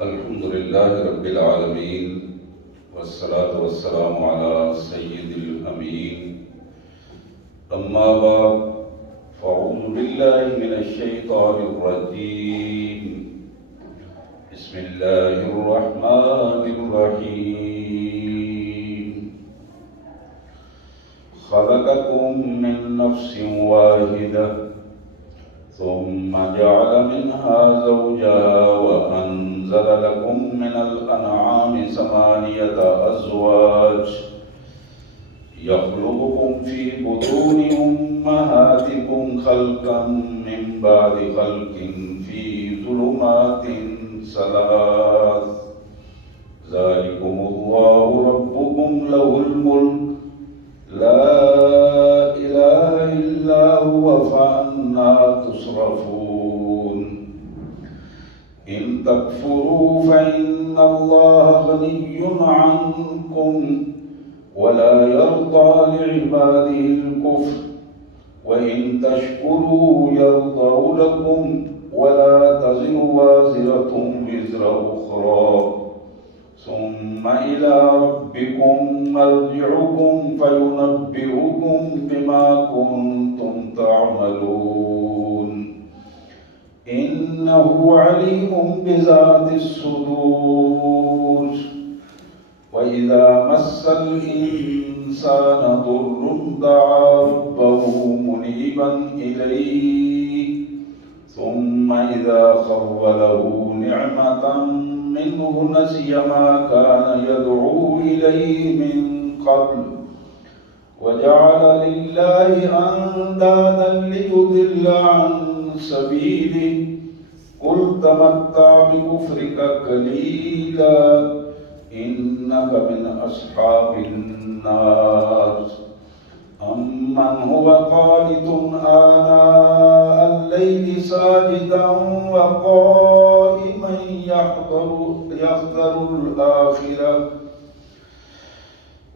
الحمد لله رب العالمين والصلاة والسلام على سيد الأمين أما بعد فأعوذ بالله من الشيطان الرجيم بسم الله الرحمن الرحيم خلقكم من نفس واحدة ثم جعل منها زوجها وأنزل لكم من الأنعام 8 أزواج يخلقكم في بطون أمهاتكم خلقا من بعد خلق في ظلمات 3 ذلكم الله ربكم له الملك لا إله إلا هو فأنى تصرفون إن تكفروا فإن الله غني عنكم ولا يرضى لعباده الكفر وإن تشكروا يرضى لكم ولا تزر وازرة وزر أخرى ثم إلى ربكم مرجعكم فينبئكم بما كنتم تعملون إنه عليم بذات الصدور وإذا مس الإنسان ضر دعا ربه منيبا إليه ثم إذا خوله نعمة منه نسي ما كان يدعو إليه من قبل وجعل لله أندادا ليضل عن سبيله قل تمتع بكفرك قليلا إنك من أصحاب النار أمن هو قانت آناء الليل ساجدا وقائما يحذر الآخرة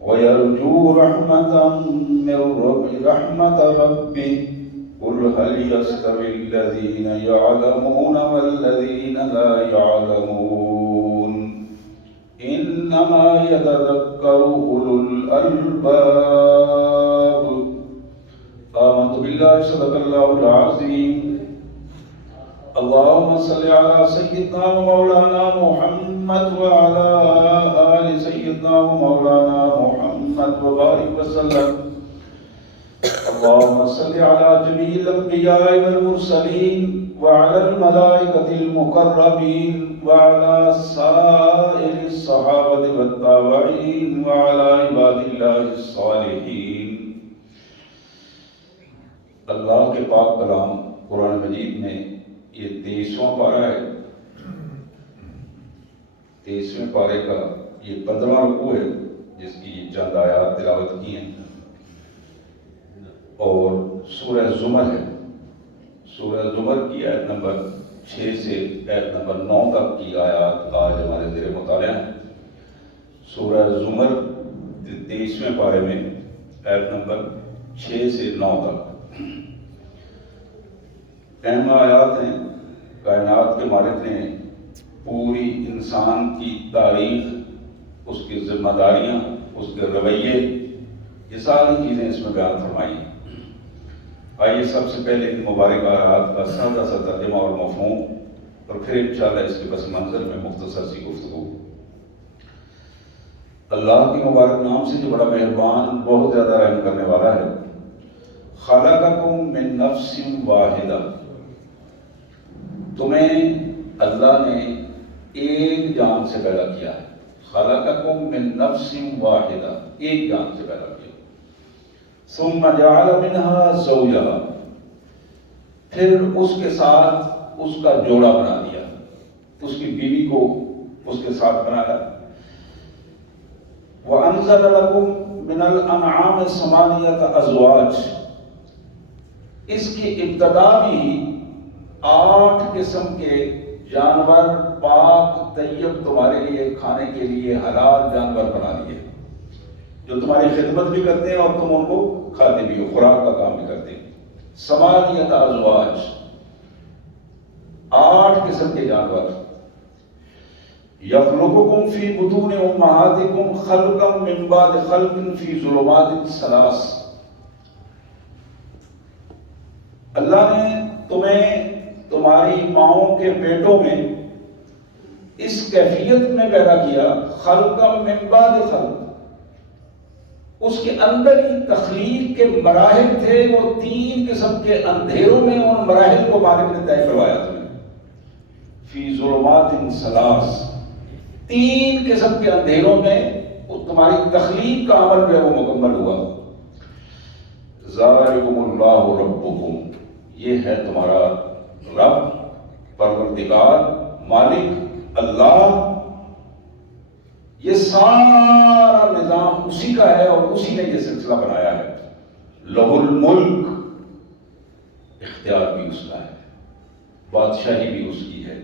ويرجو رحمة ربه قل هل يستوي الذين يعلمون والذين لا يعلمون إنما يتذكر أولو الألباب آمنت بالله صدق الله العظيم اللهم صل على سيدنا ومولانا محمد وعلى آل سيدنا ومولانا محمد وبارك وسلم اللهم صل على جميع الأنبياء والمرسلين وعلى الملائكة المقربين وعلى سائر الصحابة والتابعين وعلى عباد الله الصالحين اللہ کے پاک کلام قرآن مجید میں یہ 23واں پارہ ہے 23ویں پارے کا یہ 15واں رکوع ہے جس کی چند آیات تلاوت کی ہیں اور سورہ زمر ہے سورہ زمر کی آیت نمبر 6 سے آیت نمبر 9 تک کی آیات آج ہمارے زیر مطالعہ ہیں سورہ زمر 23ویں پارے میں آیت نمبر 6 سے 9 تک اہم آیات ہیں کائنات کے مالک نے پوری انسان کی تاریخ اس کی ذمہ داریاں اس کے رویے یہ ساری چیزیں اس میں بیان فرمائی ہیں آئیے سب سے پہلے ان مبارک آیات کا سادہ سا ترجمہ اور مفہوم اور پھر انشاءاللہ اس کے پس منظر میں مختصر سی گفتگو اللہ کے مبارک نام سے جو بڑا مہربان بہت زیادہ رحم کرنے والا ہے خلقکم من نفس واحدہ تمہیں اللہ نے ایک جان سے پیدا کیا ہے خلقکم من نفس واحدہ ایک جان سے پیدا کیا ثم جعل منها زوجها پھر اس کے ساتھ اس کا جوڑا بنا دیا اس کی بیوی کو اس کے ساتھ بنایا وَأَنزَلَ لَكُم مِّنَ الْأَنْعَامِ 8 أَزْوَاجٍ اس کی ابتدا بھی 8 قسم کے جانور پاک طیب تمہارے لیے کھانے کے لیے حلال جانور بنا دیے جو تمہاری خدمت بھی کرتے ہیں اور تم ان کو کھاتے بھی ہو خوراک کا کام بھی کرتے ہیں 8 ازواج 60 قسم کے جانور. یخلقکم فی بطون امہاتکم خلقا من بعد خلق فی ظلمات ثلاث. اللہ نے تمہیں تمہاری ماؤں کے پیٹوں میں اس کیفیت میں پیدا کیا، خلقا من بعد خلق. اس کے اندر ہی تخلیق کے مراحل تھے، وہ 3 قسم کے اندھیروں میں ان مراحل کو مالک نے طے کروایا تمہیں. فی ظلمات ثلاث، 3 قسم کے اندھیروں میں تمہاری تخلیق کا عمل جو ہے وہ مکمل ہوا. ذالکم اللہ ربکم، یہ ہے تمہارا رب، پروردگار، مالک، اللہ. یہ سارا نظام اسی کا ہے اور اسی نے یہ سلسلہ بنایا ہے. لہ الملک، اختیار بھی اس کا ہے، بادشاہی بھی اس کی ہے.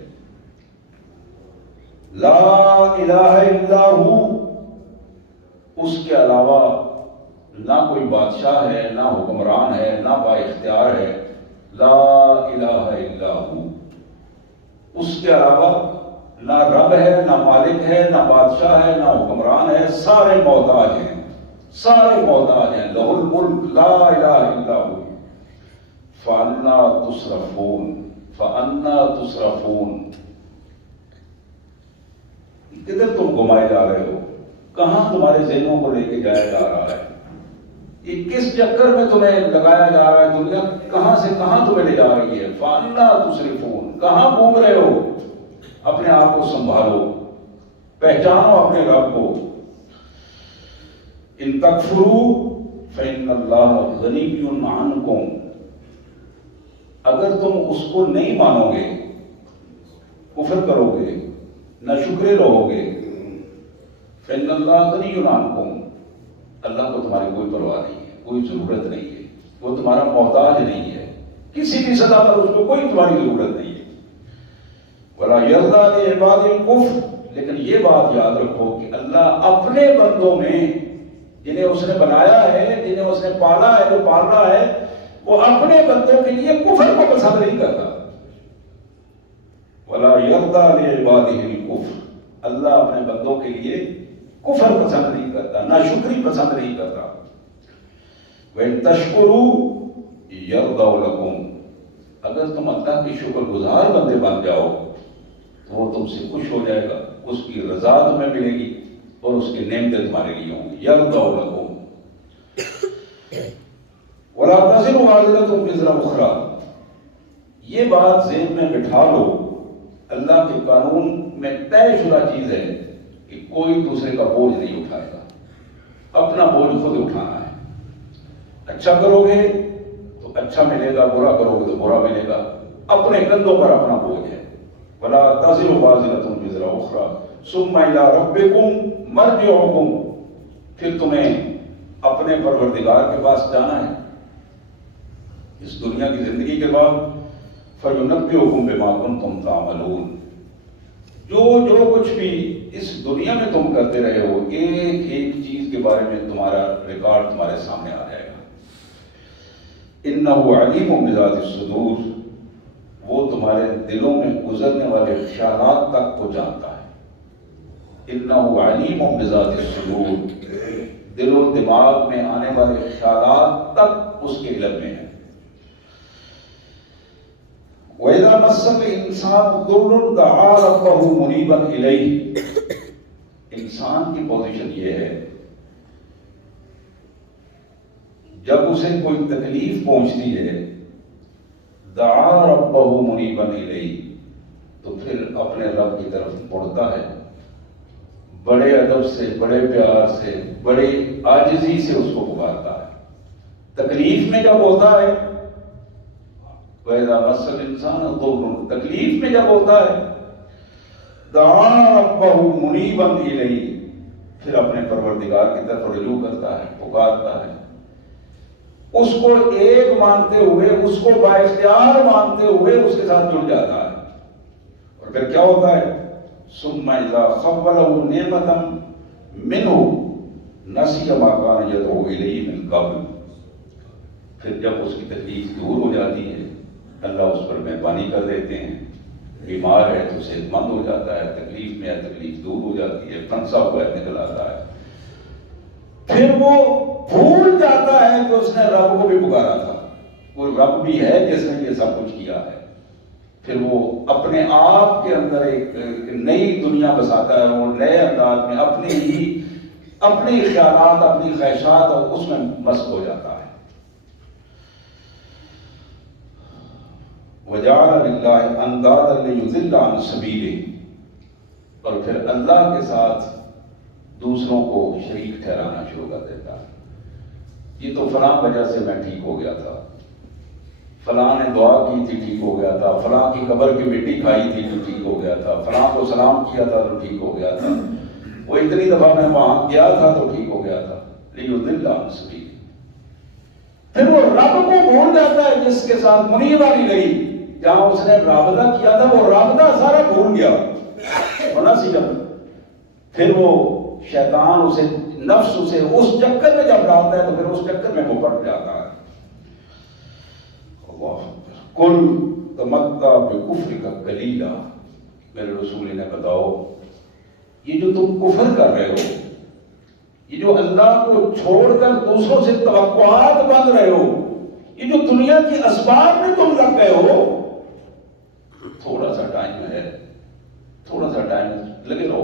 لا الہ الا ہو، اس کے علاوہ نہ کوئی بادشاہ ہے، نہ حکمران ہے، نہ با اختیار ہے. لا الہ الا ہو، اس کے علاوہ نہ رب ہے، نہ مالک ہے، نہ بادشاہ ہے، نہ حکمران ہے. سارے محتاج ہیں، سارے محتاج ہیں. لہ الملک لا الہ الا ہو. فَأَنَّا تُصْرَفُونَ فَأَنَّا تُصْرَفُونَ، کدھر تم گھمائے جا رہے ہو؟ کہاں تمہارے ذہنوں کو لے کے جایا جا رہا ہے؟ یہ کس چکر میں تمہیں لگایا جا رہا ہے؟ دنیا کہاں سے کہاں تمہیں لے جا رہی ہے؟ فَأَنَّا تُصْرِفُونَ، کہاں گھوم رہے ہو؟ اپنے آپ کو سنبھالو، پہچانو اپنے رب کو. ان تکفروا فإن اللہ غنی عنکم، اگر تم اس کو نہیں مانو گے، کفر کرو گے، ناشکرے رہو گے، فإن اللہ غنی عنکم، اللہ کو تمہاری کوئی پرواہ نہیں ہے، کوئی ضرورت نہیں ہے، وہ تمہارا محتاج نہیں ہے. کسی بھی سطح پر اس کو کوئی تمہاری ضرورت نہیں ہے. وَلَا يَرْضَىٰ لِعِبَادِ الْكُفْرَ، لیکن یہ بات یاد رکھو کہ اللہ اپنے بندوں میں جنہیں اس نے بنایا ہے، جنہیں اس نے پالا ہے، جو پال رہا ہے، وہ اپنے بندوں کے لیے کفر کو پسند نہیں کرتا. وَلَا يَرْضَىٰ لِعِبَادِهِ الْكُفْرَ، اللہ اپنے بندوں کے لیے کفر پسند نہیں کرتا، ناشکری پسند نہیں کرتا. وَإِن تَشْكُرُوا يَرْضَىٰ لَكُمْ، اگر تم اللہ کے شکر گزار بندے بن جاؤ تو وہ تم سے خوش ہو جائے گا، اس کی رضا تمہیں ملے گی اور اس کی نعمتیں تمہارے لیے ہوں گی. یرضیٰ لکم وَلَا تَزِرُ وَازِرَةٌ وِزْرَ أُخْرَىٰ، یہ بات ذہن میں بٹھا لو. اللہ کے قانون میں طے شدہ چیز ہے کہ کوئی دوسرے کا بوجھ نہیں اٹھائے گا، اپنا بوجھ خود اٹھانا ہے. اچھا کرو گے تو اچھا ملے گا، برا کرو گے تو برا ملے گا. اپنے کندھوں پر اپنا بوجھ ہے. وَلَا تَزِرُ وَازِرَةٌ وِزْرَ أُخْرَىٰ ثُمَّ إِلَىٰ رَبِّكُمْ مَرْجِعُكُمْ، پھر تمہیں اپنے پروردگار کے پاس جانا ہے اس دنیا کی زندگی کے بعد. فَيُنَبِّئُكُم بِمَا كُنتُمْ تَعْمَلُونَ، جو کچھ بھی اس دنیا میں تم کرتے رہے ہو، ایک ایک چیز کے بارے میں تمہارا ریکارڈ تمہارے سامنے آ جائے گا. إِنَّهُ عَلِيمٌ بِذَاتِ الصُّدُورِ، وہ تمہارے دلوں میں گزرنے والے خیالات تک کو جانتا ہے. إِنَّهُ عَلِيمٌ بِذَاتِ الصُّدُورِ، دل و دماغ میں آنے والے خیالات تک اس کے علم میں ہے. وَإِذَا مَسَّ الْإِنسَانُ ضُرٌّ دَعَا رَبَّهُ مُنِيبًا إِلَيْهِ، انسان کی پوزیشن یہ ہے جب اسے کوئی تکلیف پہنچتی ہے، دعا ربہ منیبا الیہ، تو پھر اپنے رب کی طرف مڑتا ہے، بڑے ادب سے، بڑے پیار سے، بڑے عاجزی سے اس کو پکارتا ہے. تکلیف میں جب ہوتا ہے، وَإِذَا مَسَّ الْإِنسَانَ ضُرٌّ، تکلیف میں جب ہوتا ہے، دعا ربہ منیبا الیہ، پھر اپنے پروردگار کی طرف رجوع کرتا ہے، پکارتا ہے، اس کو ایک مانتے ہوئے، اس کو بااختیار مانتے ہوئے اس کے ساتھ جڑ جاتا ہے. اور پھر کیا ہوتا ہے؟ ثم اذا خولہ نعمتا منہ نسی ما کان یدعو الیہ من قبل، پھر جب اس کی تکلیف دور ہو جاتی ہے، اللہ اس پر مہربانی کر دیتے ہیں، بیمار ہے تو صحت مند ہو جاتا ہے، تکلیف میں ہے تکلیف دور ہو جاتی ہے، پھنسا ہوا ہے نکل آتا ہے. پھر وہ بھول جاتا ہے کہ اس نے رب کو بھی پکارا تھا، وہ رب بھی ہے جس نے یہ سب کچھ کیا ہے. پھر وہ اپنے آپ کے اندر ایک نئی دنیا بساتا ہے، وہ نئے انداز میں اپنے خیالات، اپنی خواہشات اور اس میں مست ہو جاتا ہے. وَجَعَلَ لِلَّهِ أَنْدَادًا لِيُضِلَّ عَنْ سَبِيلِهِ، اور پھر اللہ کے ساتھ دوسروں کو شریک ٹھہرانا شروع کر دیتا ہے. یہ تو فلاں وجہ سے میں ٹھیک ہو گیا تھا، فلاں نے دعا کی تھی ٹھیک ہو گیا تھا، فلاں کی قبر کی مٹی کھائی تھی تو ٹھیک ہو گیا تھا، فلاں کو سلام کیا تھا تو ٹھیک ہو گیا تھا، وہ اتنی دفعہ میں وہاں گیا تھا تو ٹھیک ہو گیا تھا. لِيُضِلَّ عَنْ سَبِيلِهِ. پھر وہ رب کو بھول جاتا ہے جس کے ساتھ منیب والی گئی، جہاں اس نے رابطہ کیا تھا وہ رابطہ سارا بھول گیا ہونا سیکھا. پھر وہ شیطان اسے، نفس اسے اس چکر میں جب ڈالتا ہے تو پھر اس چکر میں وہ پڑ جاتا ہے. اللہ کل تمتع بکفرک قلیلا، میرے رسول نے بتاؤ یہ جو تم کفر کر رہے ہو، یہ جو اللہ کو چھوڑ کر دوسروں سے توقعات باندھ رہے ہو، یہ جو دنیا کی اسباب میں تم لگ گئے ہو، تھوڑا سا ٹائم ہے، تھوڑا سا ٹائم لگے رہو،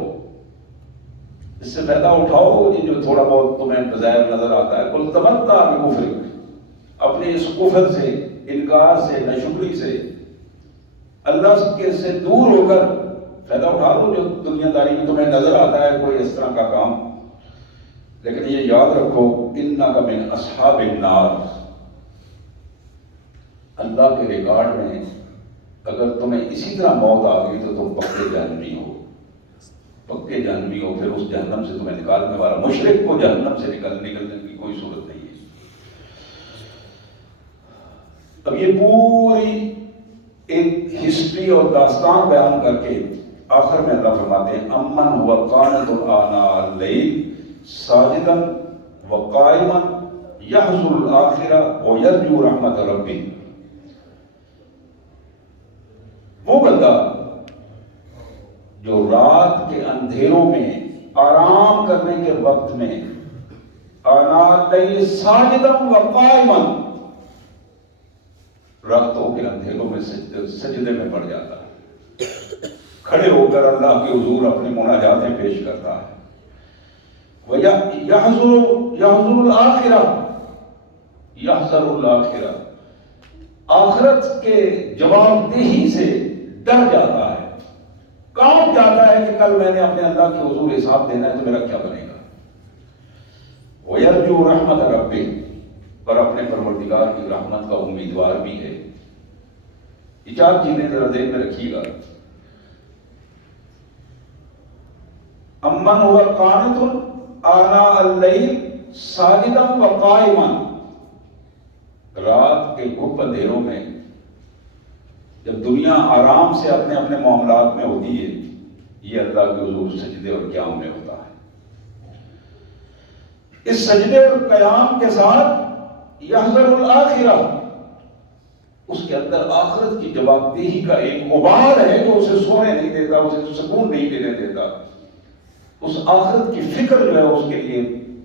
اس سے فائدہ اٹھاؤ. یہ جو تھوڑا بہت تمہیں بظاہر نظر آتا ہے، کل تمتع بکفرک، اپنے اس کفر سے، انکار سے، ناشکری سے، اللہ کے سے دور ہو کر فائدہ اٹھا لو جو دنیا داری میں تمہیں نظر آتا ہے کوئی اس طرح کا کام. لیکن یہ یاد رکھو انک من اصحاب النار، اللہ کے ریکارڈ میں اگر تمہیں اسی طرح موت آ گئی تو تم پکے جہنمی ہو، پکے جہنمی ہو. پھر اس جہنم سے تمہیں نکالنے والا، مشرک کو جہنم سے نکلنے کی کوئی صورت نہیں ہے. اب یہ پوری ایک ہسٹری اور داستان بیان کر کے آخر میں اللہ فرماتے ہیں امن هو قانت آناء اللیل ساجدا وقائما یحذر الآخرہ ویرجو رحمت ربہ. وہ بندہ جو رات کے اندھیروں میں آرام کرنے کے وقت میں آناء اللیل ساجدا وقائما، راتوں کے اندھیروں میں سجدے میں پڑ جاتا ہے، کھڑے ہو کر اللہ کے حضور اپنی مناجاتیں پیش کرتا ہے. یحذر الآخرہ، یحذر الآخرہ، آخرت کے جواب دہی سے ڈر جاتا ہے، کانپ جاتا ہے کہ کل میں نے اپنے اللہ کے حضور حساب دینا ہے تو میرا کیا بنے گا. وَيَرْجُو رَحْمَتَ رَبِّهِ، پر اپنے پروردگار کی رحمت کا امیدوار بھی ہے. یہ چار چیزیں ذرا ذہن میں رکھیے گا. امن هو قانت آناء اللیل ساجدا وقائما، رات کے گپ اندھیروں میں جب دنیا آرام سے اپنے اپنے معاملات میں ہوتی ہے، یہ اللہ کے حضور سجدے اور قیام میں ہوتا ہے. اس سجدے اور قیام کے ساتھ یحذر الآخرہ، اس کے اندر آخرت کی جواب دہی کا ایک غبار ہے جو اسے سونے نہیں دیتا، اسے سکون نہیں دینے دیتا. اس آخرت کی فکر جو ہے اس کے لیے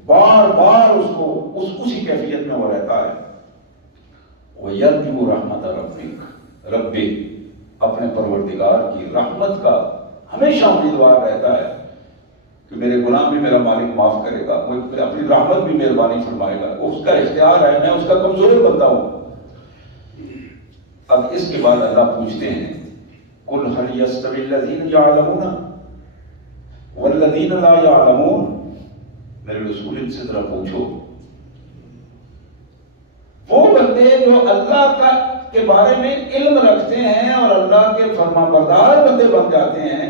بار بار اس کو اسی کیفیت میں وہ رہتا ہے. وَيَرْجُو رَحْمَتَ رَبِّكَ، رب اپنے پروردگار کی رحمت کا ہمیشہ امیدوار رہتا ہے کہ میرے گناہ بھی میرا مالک معاف کرے گا، وہ اپنی رحمت بھی مہربانی فرمائے گا. اس کا اختیار ہے، میں اس کا کمزور بندہ ہوں. اب اس کے بعد اللہ پوچھتے ہیں قُلْ هَلْ يَسْتَوِي الَّذِينَ يَعْلَمُونَ وَالَّذِينَ لَا يَعْلَمُونَ، میرے رسول ان سے ذرا پوچھو وہ بندے جو اللہ کے بارے میں علم رکھتے ہیں اور اللہ کے فرما بردار بندے بن جاتے ہیں،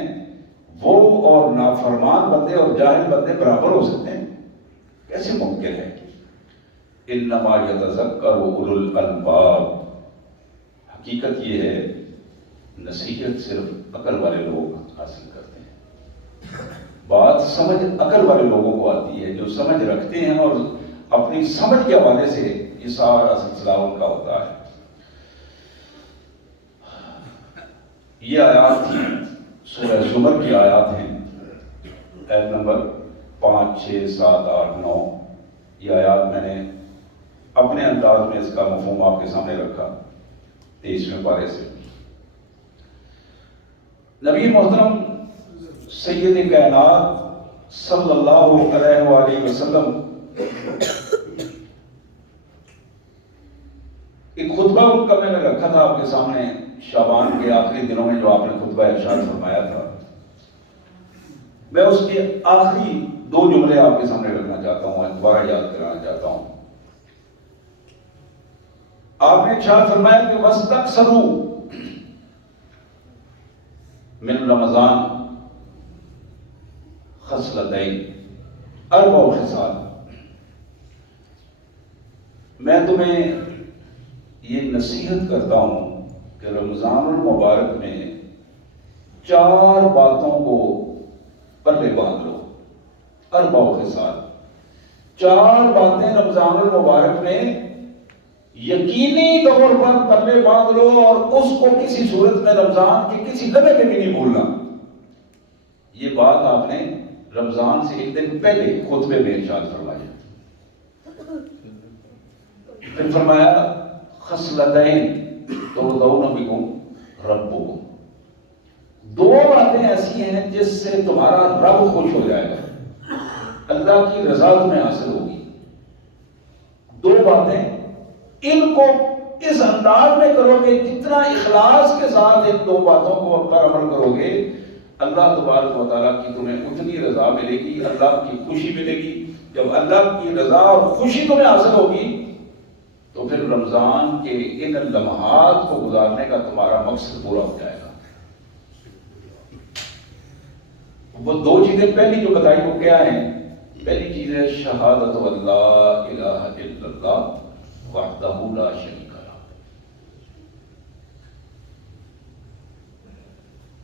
وہ اور نافرمان بندے اور جاہل بندے برابر ہو سکتے ہیں؟ کیسے ممکن ہے؟ انما یتذکر اولو الالباب، حقیقت یہ ہے نصیحت صرف عقل والے لوگ حاصل کرتے ہیں. بات سمجھ عقل والے لوگوں کو آتی ہے، جو سمجھ رکھتے ہیں اور اپنی سمجھ کے حوالے سے یہ سارا سلسلہ ان کا ہوتا ہے. یہ آیات تھی سورہ زمر کی آیات ہیں، آیت نمبر 5، 6، 7، 8، 9۔ یہ آیات میں نے اپنے انداز میں اس کا مفہوم آپ کے سامنے رکھا 23ویں پارے سے۔ نبی محترم سید کائنات صلی اللہ علیہ وآلہ وسلم ایک خطبہ ان کا میں نے رکھا تھا آپ کے سامنے شعبان کے آخری دنوں میں، جو آپ نے خطبہ ارشاد فرمایا تھا۔ میں اس کے آخری 2 جملے آپ کے سامنے رکھنا چاہتا ہوں، دوبارہ یاد کرانا چاہتا ہوں۔ آپ نے ارشاد فرمایا کہ وَاسْتَكْثَرُوا مِن رمضان خصلتین 4 خصال۔ میں تمہیں یہ نصیحت کرتا ہوں کہ رمضان المبارک میں 4 باتوں کو پلے باندھ لو۔ 4 خصال، 4 باتیں رمضان المبارک میں یقینی طور پر پلے باندھ لو، اور اس کو کسی صورت میں رمضان کے کسی لمحے پہ بھی نہیں بھولنا۔ یہ بات آپ نے رمضان سے ایک دن پہلے خطبے میں ارشاد فرمایا۔ پھر فرمایا خصلتین ترضون بکم ربکم، 2 باتیں ایسی ہیں جس سے تمہارا رب خوش ہو جائے گا، اللہ کی رضا تمہیں حاصل ہوگی۔ 2 باتیں، ان کو اس انداز میں کرو گے، جتنا اخلاص کے ساتھ ان 2 باتوں کو پر عمل کرو گے، اللہ تبارک و تعالیٰ کی تمہیں اتنی رضا ملے گی، اللہ کی خوشی ملے گی۔ جب اللہ کی رضا اور خوشی تمہیں حاصل ہوگی تو پھر رمضان کے ان لمحات کو گزارنے کا تمہارا مقصد پورا ہو جائے گا۔ وہ 2 چیزیں پہلی جو بتائی وہ کیا ہیں؟ پہلی چیز ہے شہادت اللہ الہ الا اللہ وحدہ لا شریک لہ۔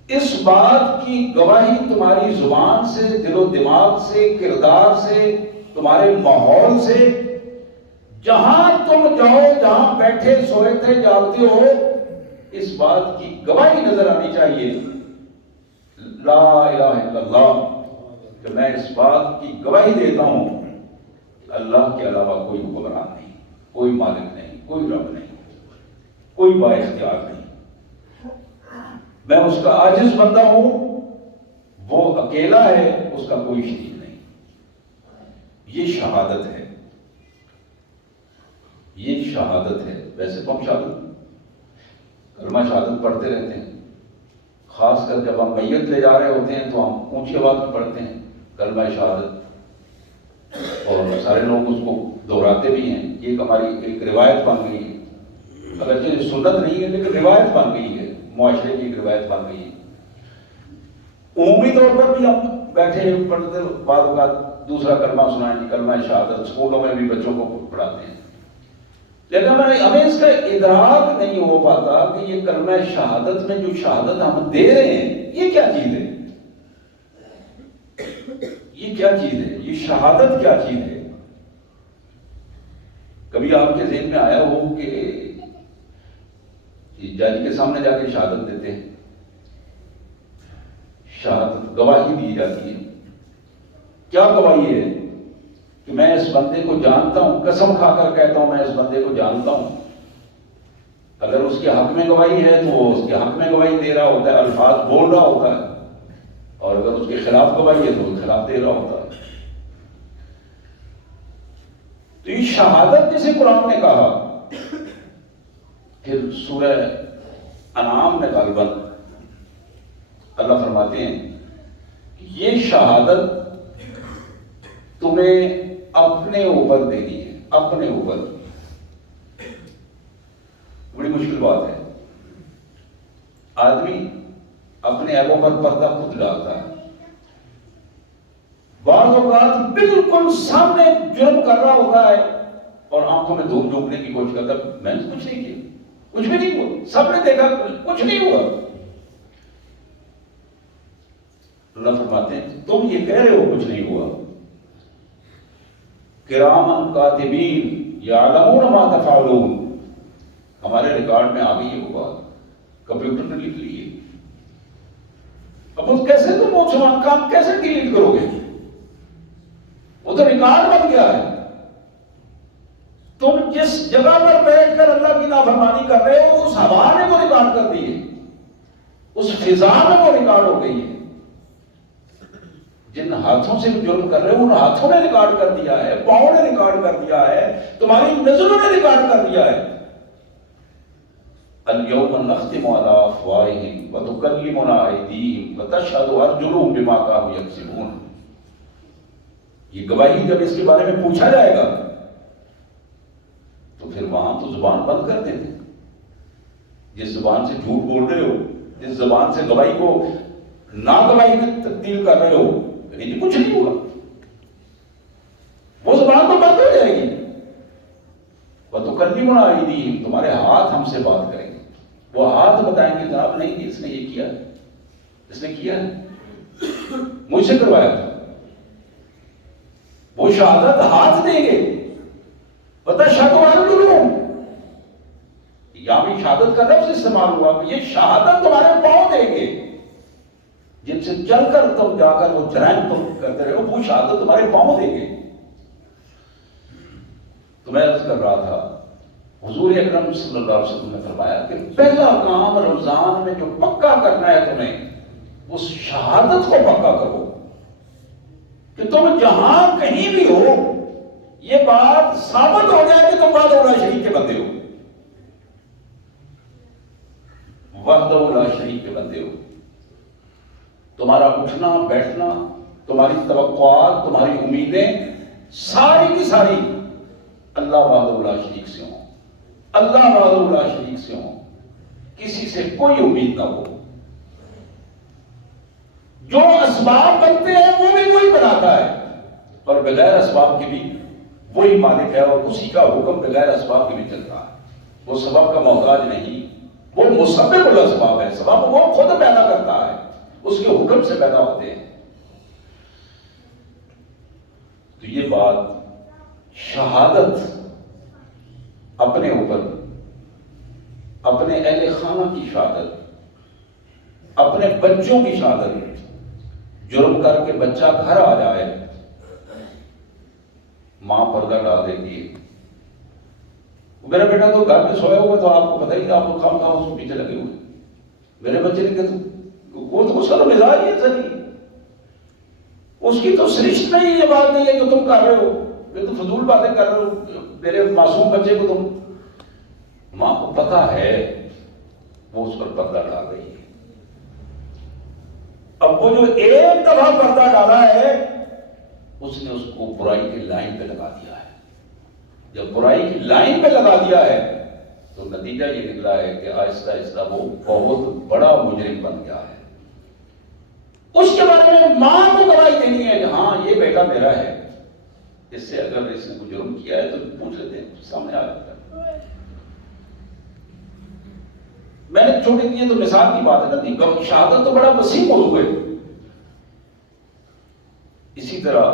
اس بات کی گواہی تمہاری زبان سے، دل و دماغ سے، کردار سے، تمہارے ماحول سے، جہاں تم جاؤ، جہاں بیٹھے سوتے جاگتے ہو، اس بات کی گواہی نظر آنی چاہیے، لا الہ الا اللہ، کہ میں اس بات کی گواہی دیتا ہوں کہ اللہ کے علاوہ کوئی حکمران نہیں، کوئی مالک نہیں، کوئی رب نہیں، کوئی با اختیار نہیں، میں اس کا عاجز بندہ ہوں، وہ اکیلا ہے، اس کا کوئی شریک نہیں۔ یہ شہادت ہے، یہ شہادت ہے۔ ویسے تو ہم کلمہ شہادت پڑھتے رہتے ہیں، خاص کر جب ہم میت لے جا رہے ہوتے ہیں تو ہم اونچی آواز میں پڑھتے ہیں کلمہ شہادت، اور سارے لوگ اس کو دہراتے بھی ہیں۔ یہ ہماری ایک روایت بن گئی ہے، اگرچہ یہ سنت نہیں ہے لیکن روایت بن گئی ہے، معاشرے کی ایک روایت بن گئی ہے۔ عمومی طور پر بھی ہم بیٹھے پڑھتے، بعض اوقات دوسرا کلمہ سنائیں گے، کلمہ شہادت، اسکولوں میں بھی بچوں کو پڑھاتے ہیں، لیکن ہمیں اس کا ادراک نہیں ہو پاتا کہ یہ کلمہ شہادت میں جو شہادت ہم دے رہے ہیں یہ کیا چیز ہے، یہ کیا چیز ہے، یہ شہادت کیا چیز ہے۔ کبھی آپ کے ذہن میں آیا ہو کہ جج کے سامنے جا کے شہادت دیتے ہیں، شہادت گواہی دی جاتی ہے، کیا گواہی ہے کہ میں اس بندے کو جانتا ہوں، قسم کھا کر کہتا ہوں میں اس بندے کو جانتا ہوں۔ اگر اس کے حق میں گواہی ہے تو وہ اس کے حق میں گواہی دے رہا ہوتا ہے، الفاظ بول رہا ہوتا ہے، اور اگر اس کے خلاف گواہی ہے تو اس کے خلاف دے رہا ہوتا ہے۔ تو یہ شہادت جسے قرآن نے کہا، پھر سورہ انعام میں غالباً اللہ فرماتے ہیں کہ یہ شہادت تمہیں اپنے اوپر دینی ہے، اپنے اوپر۔ بڑی مشکل بات ہے، آدمی اپنے عیبوں پر پردہ خود ڈالتا ہے، بعض اوقات بالکل سامنے جرم کر رہا ہوتا ہے اور آنکھوں میں دھوپ ڈھونڈنے کی کوشش کرتا ہے، میں نے کچھ نہیں کیا، کچھ بھی نہیں ہوا، سب نے دیکھا کچھ نہیں ہوا۔ اللہ فرماتے ہیں تم یہ کہہ رہے ہو کچھ نہیں ہوا، کرامن کاتبین یعلمون ما تفعلون، ہمارے ریکارڈ میں آ گئی ہے وہ بات، کمپیوٹر نے لکھ لی ہے، اب وہ کیسے تم وہ سامان کام کیسے ڈیلیٹ کرو گے؟ وہ تو ریکارڈ بن گیا ہے. تم جس جگہ پر بیٹھ کر اللہ کی نافرمانی کر رہے ہو اس ہوا نے وہ ریکارڈ کر دی ہے، اس فضا میں وہ ریکارڈ ہو گئی ہے. جن ہاتھوں سے جرم کر رہے ہو ان ہاتھوں نے ریکارڈ کر دیا ہے، پاؤں نے ریکارڈ کر دیا ہے، تمہاری نظروں نے ریکارڈ کر دیا ہے. اليوم نختم على افواههم وتكلمنا ايديهم وتشهد ارجلهم بما كانوا يكسبون. یہ گواہی جب اس کے بارے میں پوچھا جائے گا تو پھر وہاں تو زبان بند کر دیتے. جس زبان سے جھوٹ بول رہے ہو، جس زبان سے گواہی کو ناگواہی میں تبدیل کر رہے ہو، یعنی کچھ نہیں ہوگا، وہ زبان تو بند ہو جائے گی. وَتُكَلِّمُنَا أَيْدِيهِمْ، تمہارے ہاتھ ہم سے بات کریں گے. وہ ہاتھ بتائیں گے جناب نہیں اس نے یہ کیا ہے، اس نے کیا ہے، مجھ سے کروایا تھا. وہ شہادت ہاتھ دیں گے. وَتَشْهَدُ أَرْجُلُهُمْ، یہاں بھی شہادت کا لفظ استعمال ہوا، یہ شہادت تمہارے پاؤں دیں گے جن سے چل کر تم جا کر وہ جرائم تم کرتے رہے ہو، وہ شہادت تمہارے پاؤں دیں گے. تو میں عرض کر رہا تھا حضور اکرم صلی اللہ علیہ وسلم نے فرمایا کہ پہلا کام رمضان میں جو پکا کرنا ہے تمہیں اس شہادت کو پکا کرو کہ تم جہاں کہیں بھی ہو یہ بات ثابت ہو جائے کہ تم وحدہ لا شریک کے بندے ہو، وحدہ لا شریک کے بندے ہو. تمہارا اٹھنا بیٹھنا، تمہاری توقعات، تمہاری امیدیں ساری کی ساری اللہ وحدہ لا شریک سے ہوں، اللہ وحدہ لا شریک سے ہوں. کسی سے کوئی امید نہ ہو. جو اسباب بنتے ہیں وہ بھی وہی بناتا ہے اور بغیر اسباب کے بھی وہی مالک ہے اور اسی کا حکم بغیر اسباب کے بھی چلتا ہے. وہ سبب کا محتاج نہیں، وہ مسبب الاسباب ہے. سبب وہ خود پیدا کرتا ہے، اس کے حکم سے پیدا ہوتے ہیں. تو یہ بات شہادت اپنے اوپر، اپنے اہل خانہ کی شہادت، اپنے بچوں کی شہادت. جرم کر کے بچہ گھر آ جائے، ماں پردہ ڈال دیتی ہے. میرا بیٹا تو گھر میں سویا ہوا تو آپ کو پتہ ہی آپ کو خام خام اس کو پیچھے لگے ہوئے. میرے بچے نے کہا وہ تو اس کا تو مزاج ہی ایسا نہیں، اس کی تو سرشت میں ہی یہ بات نہیں ہے جو تم کر رہے ہو، یہ تو فضول باتیں کر رہے ہو میرے معصوم بچے کو. تم ماں کو پتا ہے وہ اس پر پردہ ڈال رہی ہے. اب وہ جو ایک دفعہ پردہ ڈالا ہے اس نے اس کو برائی کی لائن پہ لگا دیا ہے. جب برائی کی لائن پہ لگا دیا ہے تو نتیجہ یہ نکلا ہے کہ آہستہ آہستہ وہ بہت بڑا مجرم بن گیا ہے. اس کے بارے میں ماں کو گواہی دینی ہے کہ ہاں یہ بیٹا میرا ہے، اس سے اگر اس نے کوئی جرم کیا ہے تو پوچھ لیتے ہیں، سامنے آ جاتا ہے. میں نے چھوٹی کی تو مثال کی بات ہے نا، شہادت تو بڑا وسیع موضوع ہے. اسی طرح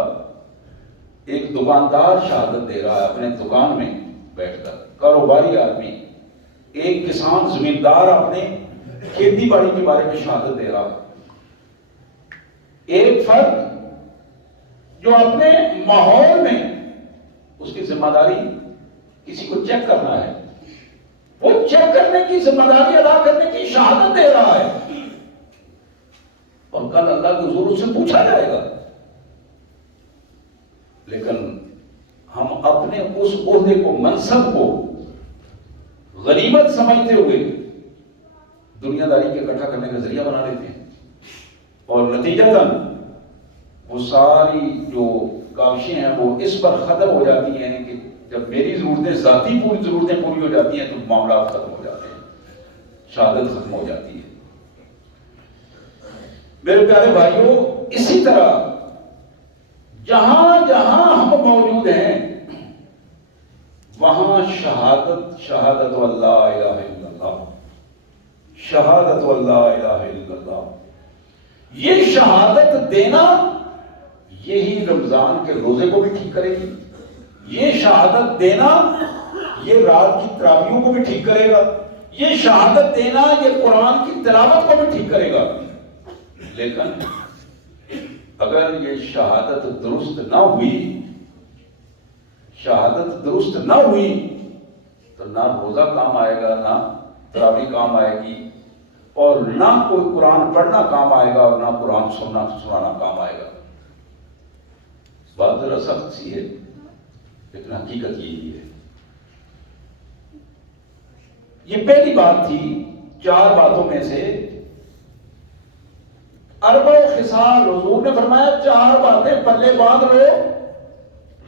ایک دکاندار شہادت دے رہا ہے اپنے دکان میں بیٹھ کر، کاروباری آدمی، ایک کسان زمیندار اپنے کھیتی باڑی کے بارے میں شہادت دے رہا ہے. ایک فرد جو اپنے ماحول میں اس کی ذمہ داری کسی کو چیک کرنا ہے، وہ چیک کرنے کی ذمہ داری ادا کرنے کی شہادت دے رہا ہے اور کل اللہ کے حضور سے پوچھا جائے گا. لیکن ہم اپنے اس عہدے کو، منصب کو غنیمت سمجھتے ہوئے دنیا داری کے اکٹھا کرنے کا ذریعہ بنا لیتے ہیں اور نتیجتاً وہ ساری جو کاوشیں ہیں وہ اس پر ختم ہو جاتی ہیں کہ جب میری ضرورتیں، ذاتی پوری ضرورتیں پوری ہو جاتی ہیں تو معاملات ختم ہو جاتے ہیں، شہادت ختم ہو جاتی ہے. میرے پیارے بھائیوں، اسی طرح جہاں جہاں ہم موجود ہیں وہاں شہادت واللہ الہ الا اللہ، شہادت واللہ الہ الا اللہ. یہ شہادت دینا یہی رمضان کے روزے کو بھی ٹھیک کرے گی. یہ شہادت دینا یہ رات کی تراویحوں کو بھی ٹھیک کرے گا. یہ شہادت دینا یہ قرآن کی تلاوت کو بھی ٹھیک کرے گا. لیکن اگر یہ شہادت درست نہ ہوئی، شہادت درست نہ ہوئی تو نہ روزہ کام آئے گا، نہ تراویح کام آئے گی، اور نہ کوئی قرآن پڑھنا کام آئے گا، اور نہ قرآن سنانا کام آئے گا۔ بات ذرا سخت سی ہے لیکن حقیقت یہی ہے۔ یہ پہلی بات تھی 4 باتوں میں سے۔ اربع خصال، حضور نے فرمایا 4 باتیں پلے باندھ لو،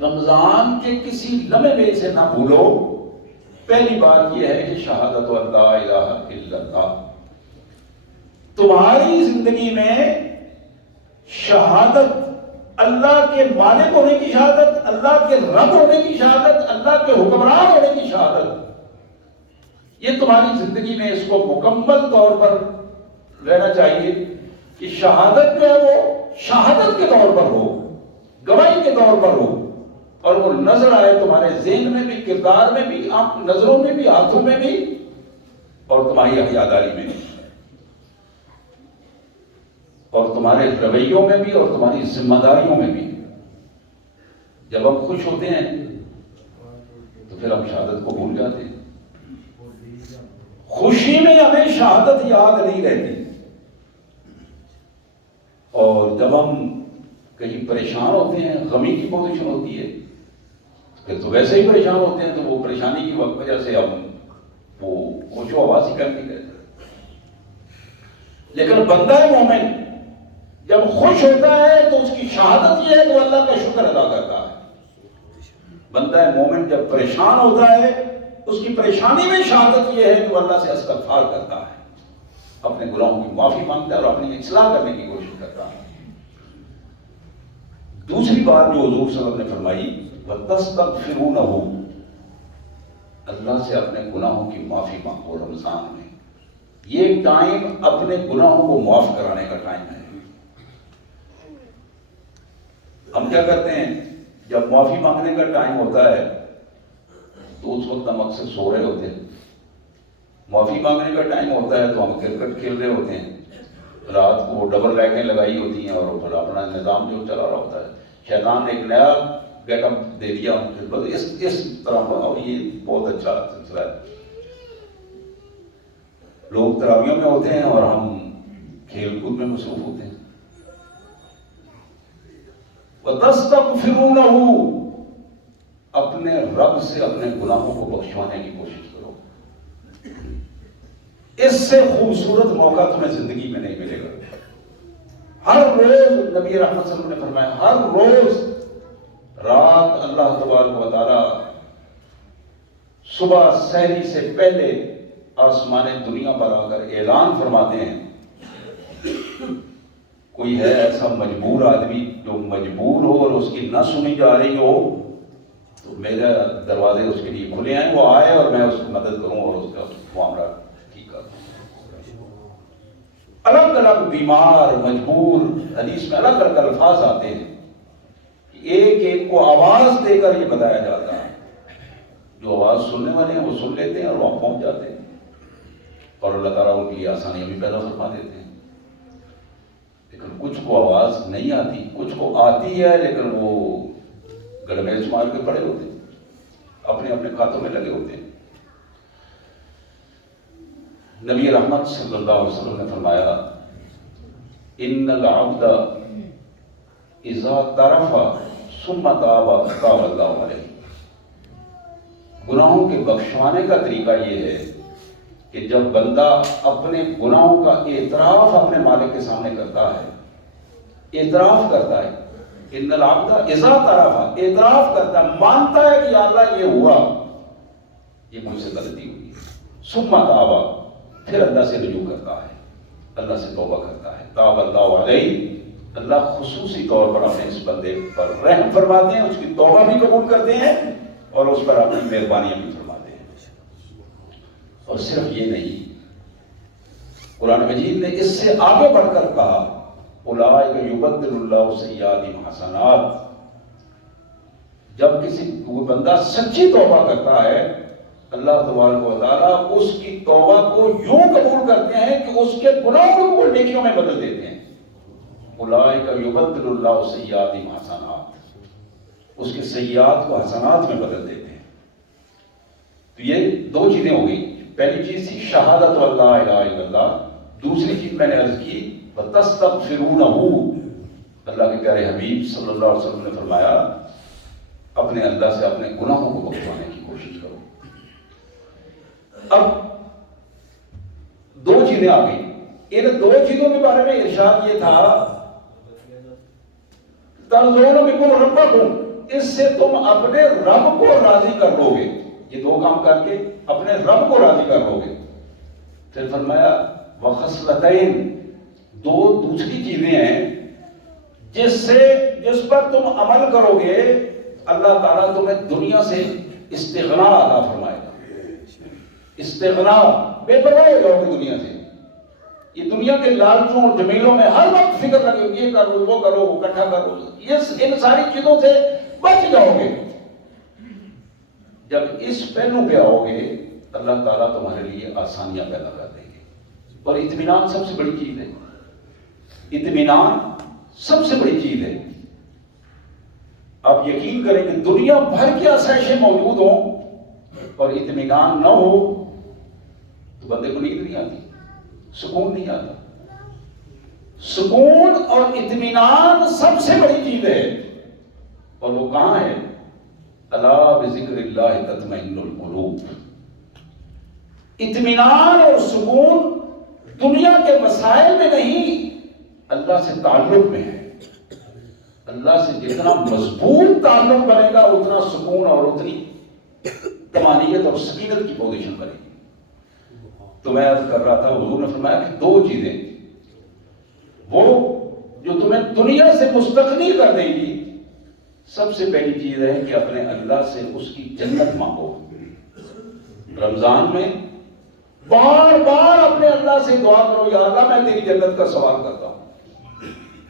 رمضان کے کسی لمحے میں سے نہ بھولو۔ پہلی بات یہ ہے کہ شہادت لا الہ الا اللہ۔ تمہاری زندگی میں شہادت، اللہ کے مالک ہونے کی شہادت، اللہ کے رب ہونے کی شہادت، اللہ کے حکمران ہونے کی شہادت، یہ تمہاری زندگی میں اس کو مکمل طور پر رہنا چاہیے کہ شہادت جو ہے وہ شہادت کے طور پر ہو، گواہی کے طور پر ہو، اور وہ نظر آئے تمہارے ذہن میں بھی، کردار میں بھی، نظروں میں بھی، ہاتھوں میں بھی، اور تمہاری حیاداری میں بھی، اور تمہارے رویوں میں بھی، اور تمہاری ذمہ داریوں میں بھی۔ جب ہم خوش ہوتے ہیں تو پھر ہم شہادت کو بھول جاتے ہیں۔ خوشی میں ہمیں شہادت یاد نہیں رہتی، اور جب ہم کہیں پریشان ہوتے ہیں، غمی کی پوزیشن ہوتی ہے، پھر تو ویسے ہی پریشان ہوتے ہیں، تو وہ پریشانی کی وجہ سے ہم وہ خوش و آواز ہی کرنے رہتے ہیں۔ لیکن بندہ مومن جب خوش ہوتا ہے تو اس کی شہادت یہ ہے کہ وہ اللہ کا شکر ادا کرتا ہے۔ بندہ مومن جب پریشان ہوتا ہے، اس کی پریشانی میں شہادت یہ ہے کہ وہ اللہ سے استغفار کرتا ہے، اپنے گناہوں کی معافی مانگتا ہے اور اپنی اصلاح کرنے کی کوشش کرتا ہے۔ دوسری بات جو حضور صلی اللہ علیہ وسلم نے فرمائی، وَتَسْتَغْفِرُونَهُ، اللہ سے اپنے گناہوں کی معافی مانگو۔ رمضان میں یہ ٹائم اپنے گناہوں کو معاف کرانے کا ٹائم ہے۔ ہم کیا کرتے ہیں، جب معافی مانگنے کا ٹائم ہوتا ہے تو اس وقت ہم اکثر سو رہے ہوتے ہیں۔ معافی مانگنے کا ٹائم ہوتا ہے تو ہم کرکٹ کھیل رہے ہوتے ہیں، رات کو ڈبل ریکیں لگائی ہوتی ہیں، اور پھر اپنا نظام جو چلا رہا ہوتا ہے۔ شیطان نے ایک نیا گیٹ اپ دے دیا ہم کو، بس اس طرح کا، اور یہ بہت اچھا سلسلہ ہے۔ لوگ تراویحوں میں ہوتے ہیں اور ہم کھیل کود میں مصروف ہوتے ہیں۔ وَتَسْتَغْفِرُونَهُ، اپنے رب سے اپنے گناہوں کو بخشوانے کی کوشش کرو۔ اس سے خوبصورت موقع تمہیں زندگی میں نہیں ملے گا۔ ہر روز نبی رحمت صلی اللہ علیہ وسلم نے فرمایا، ہر روز رات اللہ تبارک و تعالی صبح سحری سے پہلے آسمان دنیا پر آ کر اعلان فرماتے ہیں، کوئی ہے ایسا مجبور آدمی جو مجبور ہو اور اس کی نہ سنی جا رہی ہو، تو میرے دروازے اس کے لیے کھلے ہیں، وہ آئے اور میں اس کی مدد کروں اور اس کا معاملہ ٹھیک کروں۔ الگ الگ بیمار، مجبور، حدیث میں الگ الگ الفاظ آتے ہیں، ایک ایک کو آواز دے کر یہ بتایا جاتا ہے۔ جو آواز سننے والے ہیں وہ سن لیتے ہیں اور وہاں پہنچ جاتے ہیں، اور اللہ تعالیٰ ان کی آسانیاں بھی پیدا فرما دیتے ہیں۔ لیکن کچھ کو آواز نہیں آتی، کچھ کو آتی ہے لیکن وہ گڑمیز مار کے پڑے ہوتے ہیں، اپنے اپنے کھاتوں میں لگے ہوتے ہیں۔ نبی رحمت صلی اللہ علیہ وسلم نے فرمایا، ان العبد اذا طرف ثم تاب تاب اللہ علیہ۔ گناہوں کے بخشوانے کا طریقہ یہ ہے کہ جب بندہ اپنے گناہوں کا اعتراف اپنے مالک کے سامنے کرتا ہے، اعتراف کرتا ہے، ان العبد اذا طرف، اعتراف کرتا ہے، مانتا ہے کہ یا اللہ یہ ہوا، یہ مجھ سے غلطی ہوئی، ثم تاب، پھر اللہ سے رجوع کرتا ہے، اللہ سے توبہ کرتا ہے، تاب اللہ علیہ، اللہ خصوصی طور پر اپنے اس بندے پر رحم فرماتے ہیں، اس کی توبہ بھی قبول کرتے ہیں اور اس پر اپنی مہربانیاں بھی فرماتے ہیں۔ اور صرف یہ نہیں، قرآن مجید نے اس سے آگے بڑھ کر کہا، اولئک یبدل اللہ سیئاتہم حسنات۔ جب کسی کوئی بندہ سچی توبہ کرتا ہے، اللہ تبارک و تعالیٰ اس کی توبہ کو یوں قبول کرتے ہیں کہ اس کے گناہوں کو نیکیوں میں بدل دیتے ہیں۔ اولئک یبدل اللہ سیئاتہم حسنات، اس کے سیئات کو حسنات میں بدل دیتے ہیں۔ تو یہ دو چیزیں ہو گئی، پہلی چیز تھی شہادت اللہ الہ الا اللہ، دوسری چیز میں نے عرض کی وَتَسْتَغْفِرُونَهُ، اللہ کے پیارے حبیب صلی اللہ علیہ وسلم نے فرمایا اپنے اللہ سے اپنے گناہوں کو بخشوانے کی کوشش کرو۔ اب دو چیزیں آ گئی، ان دو چیزوں کے بارے میں ارشاد یہ تھا تَرْضُونَ بِكُمْ رَبَّكُمْ، اس سے تم اپنے رب کو راضی کر لو گے، یہ دو کام کر کے اپنے رب کو راضی کر لو گے۔ پھر فرمایا وَخَصْلَتَيْن، دو دوسری چیزیں ہیں جس پر تم عمل کرو گے اللہ تعالیٰ تمہیں دنیا سے استغنا عطا فرمائے گا۔ استغنا، بے پرواہ ہو جاؤ گے دنیا سے، یہ دنیا کے لالچوں اور جمیلوں میں ہر وقت فکر لگے، یہ کرو وہ کرو اکٹھا کرو، ان ساری چیزوں سے بچ جاؤ گے۔ جب اس پہلو پہ آؤ گے اللہ تعالیٰ تمہارے لیے آسانیاں پیدا کر دیں گے، اور اطمینان سب سے بڑی چیز ہے، اطمینان سب سے بڑی چیز ہے۔ آپ یقین کریں کہ دنیا بھر کی آسائشیں موجود ہوں اور اطمینان نہ ہو تو بندے کو نیند نہیں آتی، سکون نہیں آتا۔ سکون اور اطمینان سب سے بڑی چیز ہے، اور وہ کہاں ہے؟ الا بذکر اللہ تطمئن القلوب۔ اطمینان اور سکون دنیا کے وسائل میں نہیں، اللہ سے تعلق میں ہے۔ اللہ سے جتنا مضبوط تعلق بنے گا اتنا سکون اور اتنی طمانینت اور سکینت کی پوزیشن بنے گی۔ تو میں عرض کر رہا تھا، حضور نے فرمایا کہ دو چیزیں وہ جو تمہیں دنیا سے مستغنی کر دے گی، سب سے پہلی چیز ہے کہ اپنے اللہ سے اس کی جنت مانگو۔ رمضان میں بار بار اپنے اللہ سے دعا کرو، یا اللہ میں تیری جنت کا سوال کرتا ہوں،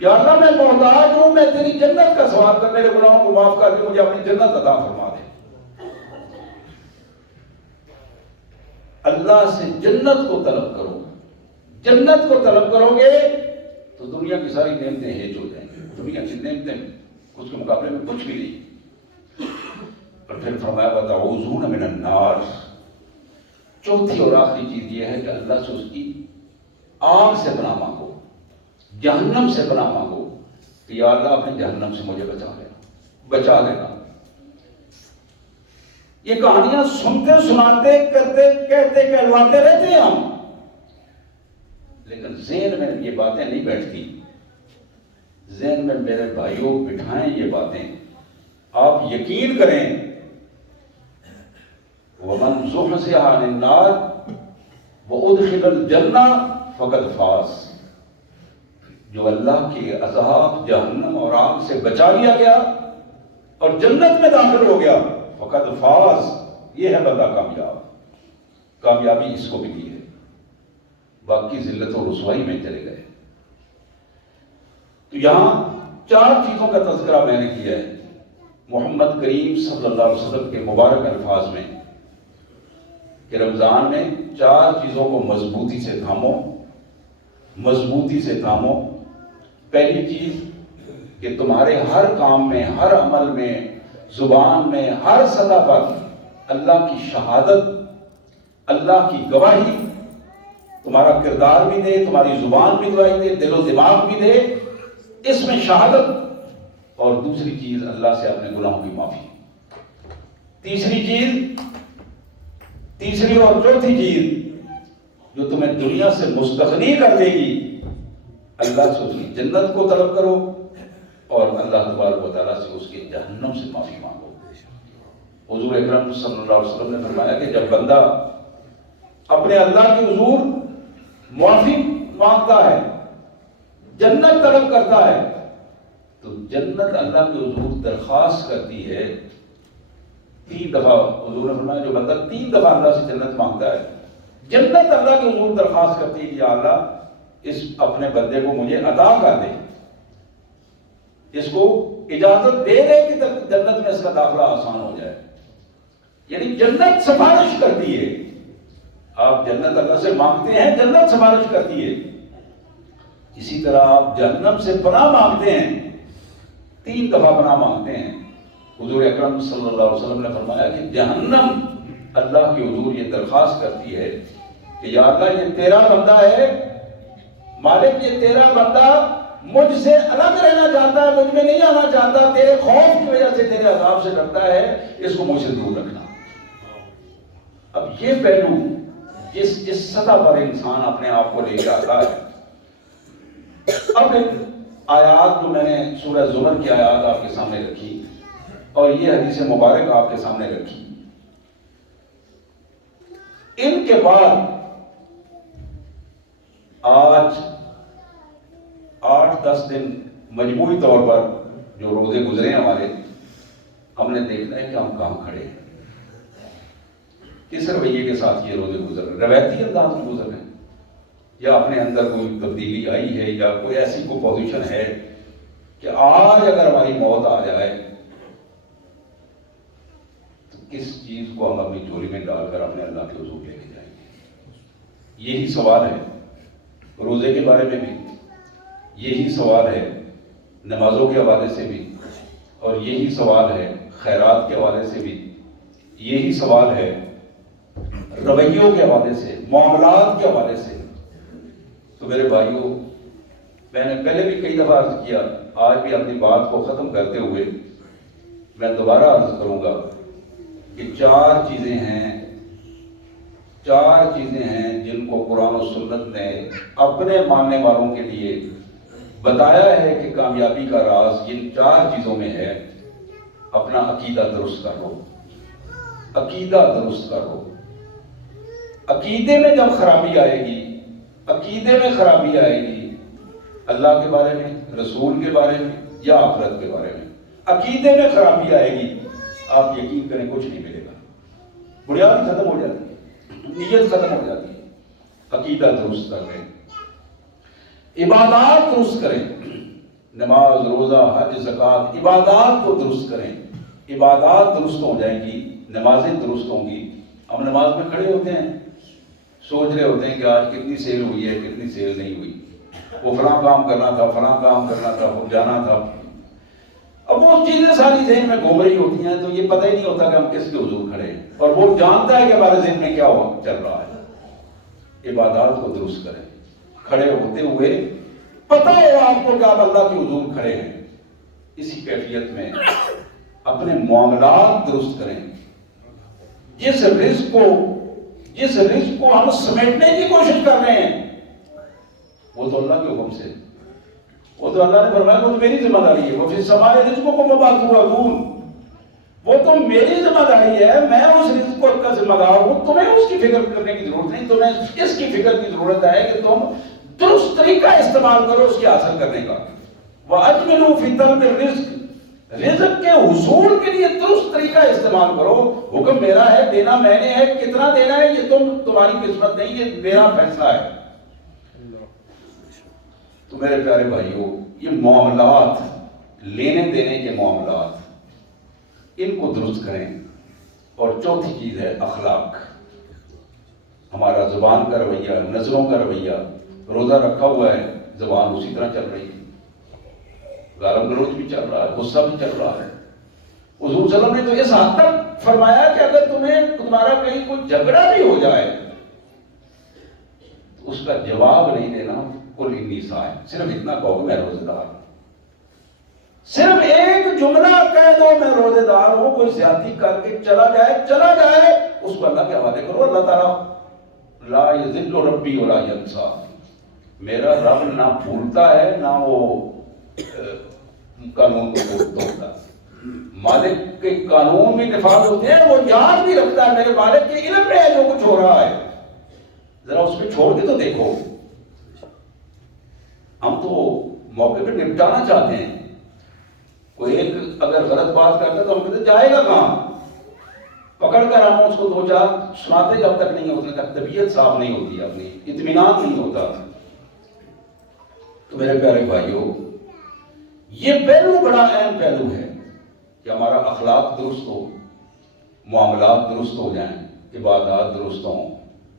یا اللہ میں محتاج ہوں، میں تیری جنت کا سوال کر، میرے گناہوں کو معاف کر کے مجھے اپنی جنت عطا فرما دے۔ اللہ سے جنت کو طلب کرو، جنت کو طلب کرو گے تو دنیا کی ساری نعمتیں ہیج ہو جائیں گی، دنیا کی نعمتیں اس کے مقابلے میں کچھ بھی نہیں۔ اور پھر فرمایا وَتَعُوذُونَ مِنَ النَّارِ، چوتھی اور آخری چیز یہ ہے کہ اللہ سے اس کی آگ سے پناہ مانگو، جہنم سے پناہ مانگو کہ یا اللہ اپنے جہنم سے مجھے بچا لینا۔ یہ کہانیاں سنتے سناتے کرتے کہتے کہلواتے رہتے ہیں ہم، لیکن ذہن میں یہ باتیں نہیں بیٹھتی۔ ذہن میں میرے بھائیوں بٹھائیں یہ باتیں، آپ یقین کریں وَمَنْ زُحْزِحَ عَنِ النَّارِ وَأُدْخِلَ الْجَنَّةَ فَقَدْ فَازَ، جو اللہ کے عذاب جہنم اور آگ سے بچا لیا گیا اور جنت میں داخل ہو گیا، فقد فاز، یہ ہے بندہ کامیاب۔ کامیابی اس کو ملی ہے، باقی ذلت و رسوائی میں چلے گئے۔ تو یہاں چار چیزوں کا تذکرہ میں نے کیا ہے محمد کریم صلی اللہ علیہ وسلم کے مبارک الفاظ میں، کہ رمضان میں چار چیزوں کو مضبوطی سے تھامو، مضبوطی سے تھامو۔ پہلی چیز کہ تمہارے ہر کام میں، ہر عمل میں، زبان میں، ہر سطح پر اللہ کی شہادت، اللہ کی گواہی، تمہارا کردار بھی دے، تمہاری زبان بھی گواہی دے، دل و دماغ بھی دے، اس میں شہادت۔ اور دوسری چیز اللہ سے اپنے گناہوں کی معافی۔ تیسری اور چوتھی چیز جو تمہیں دنیا سے مستغنی کر دے گی، اللہ سے اس کی جنت کو طلب کرو اور اللہ تبارک و تعالیٰ سے اس کے جہنم سے معافی مانگو۔ حضور اکرم صلی اللہ علیہ وسلم نے فرمایا کہ جب بندہ اپنے اللہ کے حضور معافی مانگتا ہے، جنت طلب کرتا ہے، تو جنت اللہ کے حضور درخواست کرتی ہے 3 دفعہ۔ حضور نے فرمایا جو بندہ 3 دفعہ اللہ سے جنت مانگتا ہے، جنت اللہ کے حضور درخواست کرتی ہے کہ یا اللہ اس اپنے بندے کو مجھے عطا کر دے، اس کو اجازت دے دے کہ جنت میں اس کا داخلہ آسان ہو جائے۔ یعنی جنت سفارش کرتی ہے، آپ جنت اللہ سے مانگتے ہیں، جنت سفارش کرتی ہے۔ اسی طرح آپ جہنم سے پناہ مانگتے ہیں، 3 دفعہ پناہ مانگتے ہیں۔ حضور اکرم صلی اللہ علیہ وسلم نے فرمایا کہ جہنم اللہ کے حضور یہ درخواست کرتی ہے کہ یا اللہ یہ تیرا بندہ ہے، مالک یہ تیرا بندہ مجھ سے الگ رہنا چاہتا ہے، مجھ میں نہیں آنا چاہتا، تیرے خوف کی وجہ سے تیرے عذاب سے ڈرتا ہے، اس کو مجھ سے دور رکھنا۔ اب یہ پہلو جس سطح پر انسان اپنے آپ کو لے کے آتا ہے۔ اب ایک آیات جو میں نے سورہ زمر کی آیات آپ کے سامنے رکھی اور یہ حدیث مبارک آپ کے سامنے رکھی، ان کے بعد آج 8-10 دن مجموعی طور پر جو روزے گزرے ہیں ہمارے، ہم نے دیکھنا ہے کہ ہم کہاں کھڑے ہیں، کس رویے کے ساتھ یہ روزے گزر رہے ہیں، روایتی انداز میں گزر رہے ہیں یا اپنے اندر کوئی تبدیلی آئی ہے یا کوئی ایسی کوئی پوزیشن ہے کہ آج اگر ہماری موت آ جائے تو کس چیز کو ہم اپنی جھولی میں ڈال کر اپنے اللہ کے حضور لے کے جائیں گے۔ یہی سوال ہے روزے کے بارے میں بھی، یہی سوال ہے نمازوں کے حوالے سے بھی، اور یہی سوال ہے خیرات کے حوالے سے بھی، یہی سوال ہے رویوں کے حوالے سے، معاملات کے حوالے سے۔ تو میرے بھائیوں، میں نے پہلے بھی کئی دفعہ عرض کیا، آج بھی اپنی بات کو ختم کرتے ہوئے میں دوبارہ عرض کروں گا کہ 4 چیزیں ہیں جن کو قرآن و سنت نے اپنے ماننے والوں کے لیے بتایا ہے کہ کامیابی کا راز ان 4 چیزوں میں ہے۔ اپنا عقیدہ درست کر لو، عقیدہ درست کر لو۔ عقیدے میں جب خرابی آئے گی، عقیدے میں خرابی آئے گی، اللہ کے بارے میں، رسول کے بارے میں یا آخرت کے بارے میں عقیدے میں خرابی آئے گی، آپ یقین کریں کچھ نہیں ملے گا، بنیاد ختم ہو جاتی ہے، نیت ختم ہو جاتی ہے۔ عقیدہ درست کر لیں، عبادات درست کریں، نماز، روزہ، حج، زکوٰۃ، عبادات کو درست کریں۔ عبادات درست ہو جائیں گی، نمازیں درست ہوں گی۔ ہم نماز میں کھڑے ہوتے ہیں، سوچ رہے ہوتے ہیں کہ آج کتنی سیل ہوئی ہے، کتنی سیل نہیں ہوئی، وہ فلاں کام کرنا تھا، فلاں کام کرنا تھا، وہ جانا تھا۔ اب وہ چیزیں ساری ذہن میں گھوم رہی ہوتی ہیں تو یہ پتہ ہی نہیں ہوتا کہ ہم کس کے حضور کھڑے ہیں، اور وہ جانتا ہے کہ ہمارے ذہن میں کیا چل رہا ہے۔ عبادات کو درست کریں، کھڑے ہوتے ہوئے پتہ ہو آپ کو کہ آپ اللہ کے حضور کھڑے ہیں۔ اسی کیفیت میں اپنے معاملات درست کریں۔ جس رزق کو ہم سمیٹنے کی کوشش کر رہے ہیں وہ تو اللہ کے حکم سے، وہ تو اللہ نے فرمایا وہ تو میری ذمہ داری ہے، وہ پھر سمائے رزقوں کو مبادور، وہ تو میری ذمہ داری ہے، میں اس رزق کو کا ذمہ دار ہوں، تمہیں اس کی فکر کرنے کی ضرورت نہیں، تمہیں اس کی فکر کی ضرورت ہے کہ تم درست طریقہ استعمال کرو اس کی حاصل کرنے کا۔ وَأَجْمِلُوا فِي طَلْبِ الرِّزْقِ، رزق کے حصول کے لیے درست طریقہ استعمال کرو۔ حکم میرا ہے، دینا میں نے ہے، کتنا دینا ہے یہ تمہاری قسمت نہیں، یہ میرا فیصلہ ہے۔ تو میرے پیارے بھائیوں، یہ معاملات، لینے دینے کے معاملات، ان کو درست کریں۔ اور چوتھی چیز ہے اخلاق، ہمارا زبان کا رویہ، نظروں کا رویہ۔ روزہ رکھا ہوا ہے، زبان اسی طرح چل رہی ہے، گالا گلوچ بھی چل رہا ہے، غصہ بھی چل رہا ہے۔ حضور صلی اللہ علیہ وسلم نے تو اس حد تک فرمایا کہ اگر تمہارا کہیں کوئی جھگڑا بھی ہو جائے تو اس کا جواب نہیں دینا، قل انی صائم، صرف اتنا کہو کہ میں روزے دار ہوں، صرف ایک جملہ کہہ دو میں روزے دار ہوں۔ کوئی زیادتی کر کے چلا جائے اس کو اللہ کے حوالے کرو۔ اللہ تعالیٰ لا یضل ربی ولا ینسیٰ، میرا رب نہ بھولتا ہے نہ وہ قانون کو توڑتا ہے۔ مالک کے قانون بھی نفاذ ہوتے ہیں، وہ یاد بھی رکھتا ہے، میرے مالک کے علم میں ہے جو کچھ ہو رہا ہے، ذرا اس پہ چھوڑ کے تو دیکھو۔ ہم تو موقع پہ نپٹانا چاہتے ہیں، کوئی ایک اگر غلط بات کرتا ہے تو ہم کہتے جائے گا کہاں، پکڑ کر ہم اس کو 2-4 سناتے جب تک نہیں ہوتی، تک طبیعت صاف نہیں ہوتی، اپنی اطمینان نہیں ہوتا۔ تو میرے پیارے بھائیوں، یہ پہلو بڑا اہم پہلو ہے کہ ہمارا اخلاق درست ہو، معاملات درست ہو جائیں، عبادات درست ہوں۔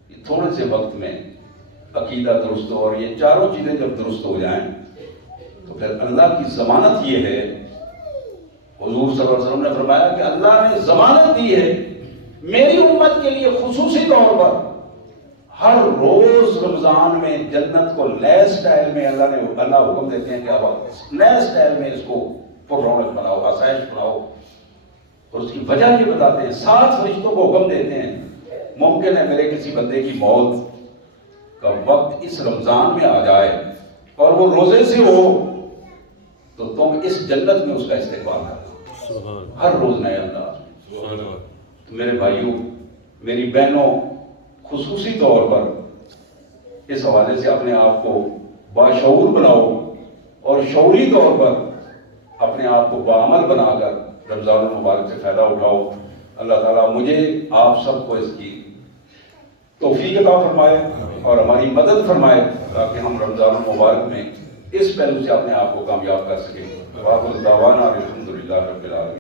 یہ تھوڑے سے وقت میں عقیدہ درست ہو، اور یہ چاروں چیزیں جب درست ہو جائیں تو پھر اللہ کی ضمانت یہ ہے، حضور صلی اللہ علیہ وسلم نے فرمایا کہ اللہ نے ضمانت دی ہے میری امت کے لیے خصوصی طور پر، ہر روز رمضان میں جنت کو نئے سٹائل میں اللہ حکم دیتے ہیں کہ اب نئے سٹائل میں اس کو پر رونق بناؤ، آسائش بناؤ، اور اس کی وجہ یہ بتاتے ہیں، 7 فرشتوں کو حکم دیتے ہیں ممکن ہے میرے کسی بندے کی موت کا وقت اس رمضان میں آ جائے اور وہ روزے سے ہو تو تم اس جنت میں اس کا استقبال کرنا، ہر روز نئے انداز میں۔ تو میرے بھائیوں، میری بہنوں، خصوصی طور پر اس حوالے سے اپنے آپ کو باشعور بناؤ اور شعوری طور پر اپنے آپ کو باعمل بنا کر رمضان المبارک سے فائدہ اٹھاؤ۔ اللہ تعالیٰ مجھے آپ سب کو اس کی توفیق عطا فرمائے اور ہماری مدد فرمائے تاکہ ہم رمضان المبارک میں اس پہلو سے اپنے آپ کو کامیاب کر سکیں۔ وآخر دعوانا الحمدللہ رب العالمین۔